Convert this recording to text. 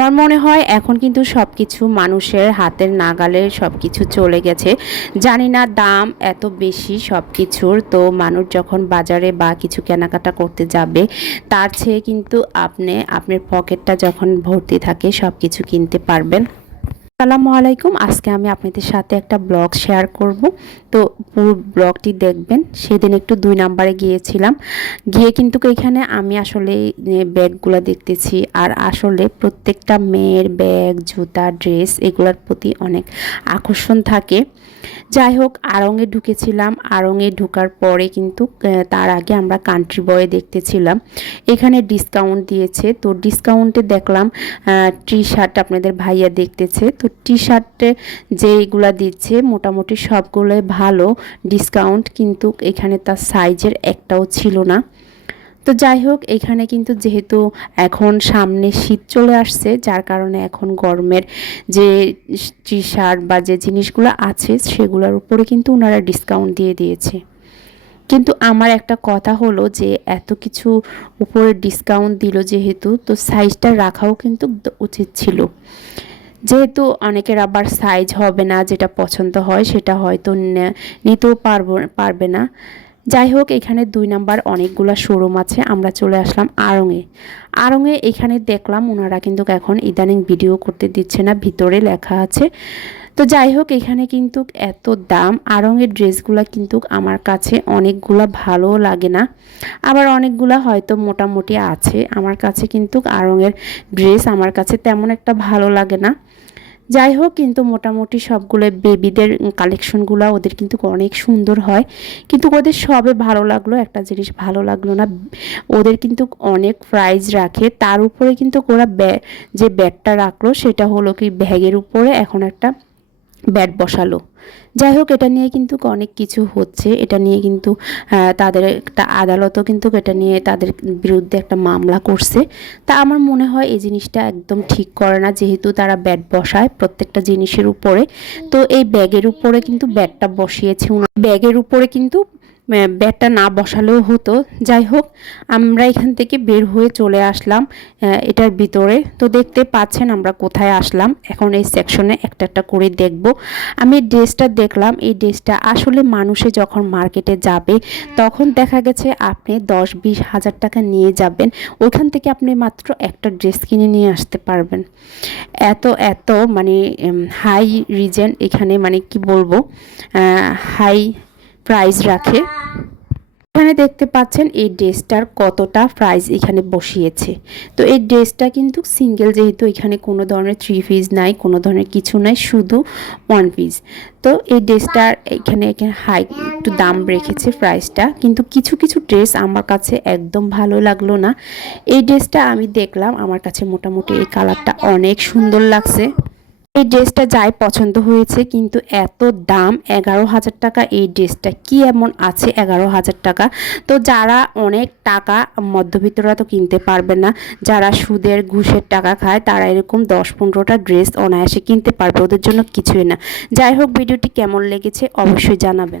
আমার মনে হয় এখন কিন্তু সব কিছু মানুষের হাতের নাগালে সব কিছু চলে গেছে। জানি না দাম এত বেশি সব কিছুর তো মানুষ যখন বাজারে বা কিছু কেনাকাটা করতে যাবে, তার চেয়ে কিন্তু আপনি, আপনার পকেটটা যখন ভর্তি থাকে সব কিছু কিনতে পারবেন। আসসালামু আলাইকুম। আজকে আমি আপনাদের সাথে একটা ব্লগ শেয়ার করব। তো পুরো ব্লগটি দেখবেন। সেদিন একটু দুই নাম্বারে গিয়েছিলাম। গিয়ে কিন্তু এখানে আমি আসলে ব্যাগগুলো দেখতেছি। আর আসলে প্রত্যেকটা মেয়ের ব্যাগ, জুতা, ড্রেস এগুলোর প্রতি অনেক আকর্ষণ থাকে। যাই হোক আড়ংয়ে ঢুকেছিলাম। আড়ংয়ে ঢুকার পরে কিন্তু তার আগে আমরা কান্ট্রি বয়ে দেখতেছিলাম। এখানে ডিসকাউন্ট দিয়েছে। তো ডিসকাউন্টে দেখলাম টি শার্ট আপনাদের ভাইয়া দেখতেছে। তো টি শার্টে যেইগুলা দিচ্ছে, মোটামুটি সবগুলোই ভালো ডিসকাউন্ট কিন্তু এখানে তার সাইজের একটাও ছিল না। তো যাই হোক, এখানে কিন্তু যেহেতু এখন সামনে শীত চলে আসছে, যার কারণে এখন গরমের যে টি শার্ট বা যে জিনিসগুলো আছে, সেগুলোর উপরে কিন্তু ওনারা ডিসকাউন্ট দিয়ে দিয়েছে। কিন্তু আমার একটা কথা হলো যে, এত কিছু উপরে ডিসকাউন্ট দিল যেহেতু, তো সাইজটা রাখাও কিন্তু উচিত ছিল। যেহেতু অনেকের আবার সাইজ হবে না, যেটা পছন্দ হয়, সেটা হয়তো নিতেও পারব, পারবে না। যাই হোক এখানে দুই নাম্বার অনেকগুলো শোরুম আছে, আমরা চলে আসলাম আড়ংয়ে আড়ংয়ে এখানে দেখলাম ওনারা কিন্তু এখন ইদানিং ভিডিও করতে দিচ্ছে না, ভিতরে লেখা আছে। তো যাই হোক এখানে কিন্তু এত দাম আড়ংয়ের ড্রেসগুলো কিন্তু আমার কাছে অনেকগুলা ভালো লাগে না। আবার অনেকগুলা হয়তো মোটামুটি আছে, আমার কাছে কিন্তু আড়ংয়ের ড্রেস আমার কাছে তেমন একটা ভালো লাগে না। যাই হোক, কিন্তু মোটামুটি সবগুলো বেবিদের কালেকশনগুলো ওদের কিন্তু অনেক সুন্দর হয়। কিন্তু ওদের সবে ভালো লাগল, একটা জিনিস ভালো লাগল না, ওদের কিন্তু অনেক প্রাইজ রাখে। তার উপরে কিন্তু ওরা যে ব্যাটটা রাখল, সেটা হলো কি, ব্যাগের উপরে এখন একটা ব্যাট বসালো। যাই হোক, এটা নিয়ে কিন্তু অনেক কিছু হচ্ছে। এটা নিয়ে কিন্তু তাদের একটা আদালতও কিন্তু এটা নিয়ে তাদের বিরুদ্ধে একটা মামলা করছে। তা আমার মনে হয় এই জিনিসটা একদম ঠিক করে না, যেহেতু তারা ব্যাট বসায় প্রত্যেকটা জিনিসের উপরে। তো এই ব্যাগের উপরে কিন্তু ব্যাটটা বসিয়েছে ব্যাগের উপরে কিন্তু ব্যাটটা না বসালেও হতো। যাই হোক, আমরা এখান থেকে বের হয়ে চলে আসলাম এটার ভিতরে। তো দেখতে পাচ্ছেন আমরা কোথায় আসলাম। এখন এই সেকশনে একটা একটা করে দেখব। আমি এই ড্রেসটা দেখলাম এই ড্রেসটা আসলে মানুষে যখন মার্কেটে যাবে তখন দেখা গেছে আপনি দশ বিশ হাজার টাকা নিয়ে যাবেন ওইখান থেকে আপনি মাত্র একটা ড্রেস কিনে নিয়ে আসতে পারবেন। এত এত মানে হাই রিজেন এখানে মানে কি বলব হাই প্রাইস রাখে। এখানে দেখতে পাচ্ছেন এই ড্রেসটার কতটা প্রাইস এখানে বসিয়েছে। তো এই ড্রেসটা কিন্তু সিঙ্গেল যেহেতু এখানে কোনো ধরনের থ্রি পিস নাই, কোনো ধরনের কিছু নাই, শুধু ওয়ান পিস তো এই ড্রেসটার এখানে এখানে হাই একটু দাম রেখেছে প্রাইসটা কিন্তু কিছু কিছু ড্রেস আমার কাছে একদম ভালো লাগল না। এই ড্রেসটা আমি দেখলাম, আমার কাছে মোটামুটি এই কালারটা অনেক সুন্দর লাগছে। এই ড্রেসটা যাই পছন্দ হয়েছে, কিন্তু এত দাম, এগারো হাজার টাকা, এই ড্রেসটা কি এমন আছে, এগারো হাজার টাকা? তো যারা অনেক টাকা মধ্যবিত্তরা তো কিনতে পারবে না, যারা সুদের ঘুষের টাকা খায়, তারা এরকম দশ পনেরোটা ড্রেস অনায়াসে কিনতে পারবে, ওদের জন্য কিছুই না। যাই হোক, ভিডিওটি কেমন লেগেছে অবশ্যই জানাবেন।